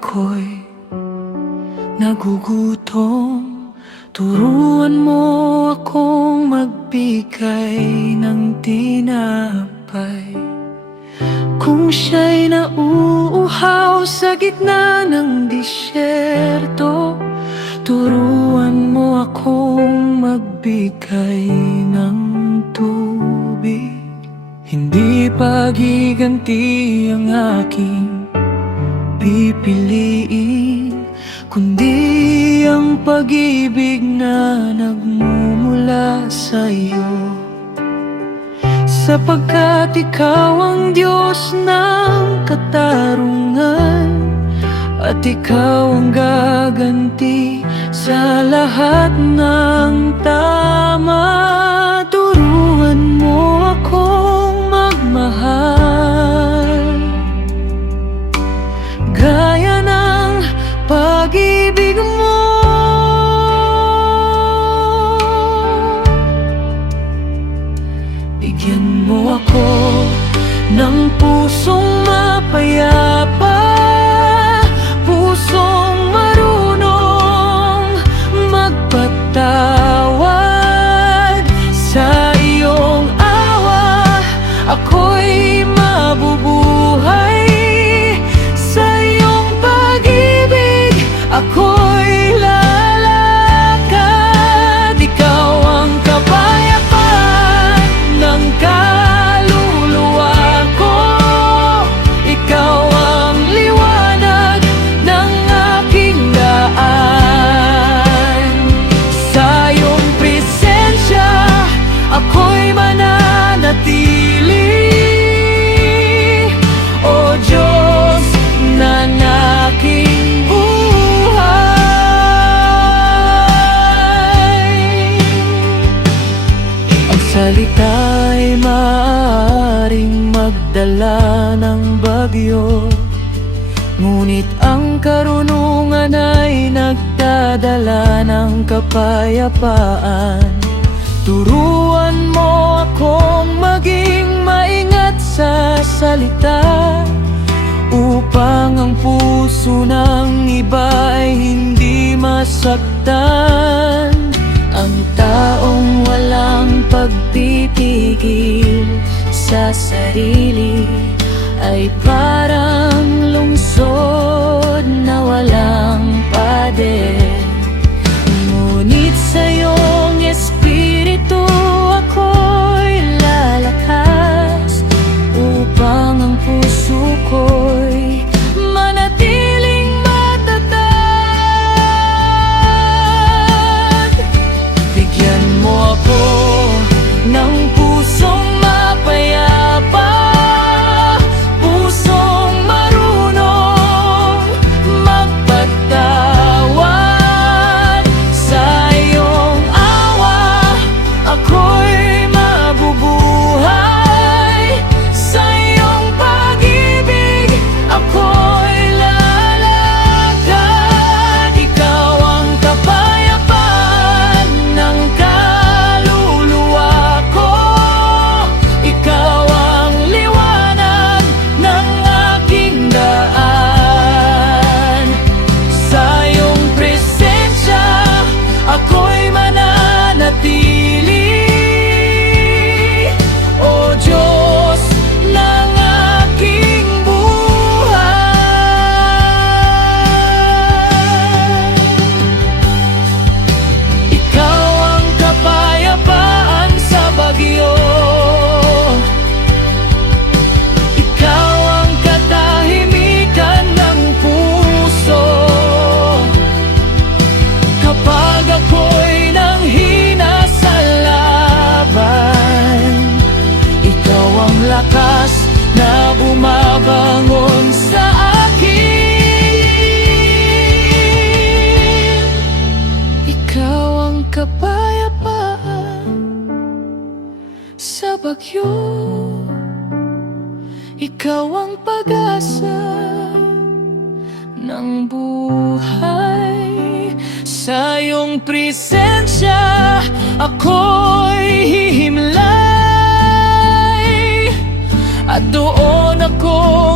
ko'y nagugutom. Turuan mo akong magbigay ng tinapay. Kung siya'y nauuhaw sa gitna ng disyerto, turuan mo akong magbigay ng tubig. Hindi pagiganti ang aking pipiliin, kundi ang pag-ibig na nagmumula sa'yo. Sapagkat ikaw ang Diyos ng katarungan, at ikaw ang gaganti sa lahat ng tama. Turuan mo akong magmahal gaya ng pag-ibig mo. Bigyan mo ako ng pusong mapayapa, pusong marunong magpatawad. Sa iyong awa ako'y mabubuhay, sa iyong pag-ibig ako'y lalakad. Ikaw ang kapayapaan ng kaluluwa ko, ikaw ang liwanag ng aking daan. Sa iyong presensya ako'y mananatili, O Diyos ng aking buhay. Ang salita'y maaaring magdala ng bagyo, ngunit ang karunungan ay nagdadala ng kapayapaan. Turuan mo akong maging maingat sa salita, upang ang puso ng iba ay hindi masaktan. Ang taong walang pagpipigil sa sarili ay parang lungsod na walang pader. Ngunit sa iyong espiritu ako'y lalakas, upang ang puso ko'y manatiling matatag. Bigyan mo ako ng pusong mapayapa, pusong marunong magpatawad. Sa iyong awa ako'y mabubuhay, sa iyong pag-ibig ako'y lalakad. Ikaw ang kapayapaan ng kaluluwa ko, ikaw ang liwanag ng aking daan. Sa iyong presensya ako'y mananatili, O Diyos ng aking buhay. Ikaw ang kapayapaan sa bagyo, ikaw ang katahimikan ng puso. Kapag ako'y nanghina sa laban, ikaw ang lakas na bumabangon sa akin. Ikaw ang kapayapaan sa bagyo, ikaw ang pag-asa ng buhay. Sa iyong presensya ako'y hihimlay, at doon ako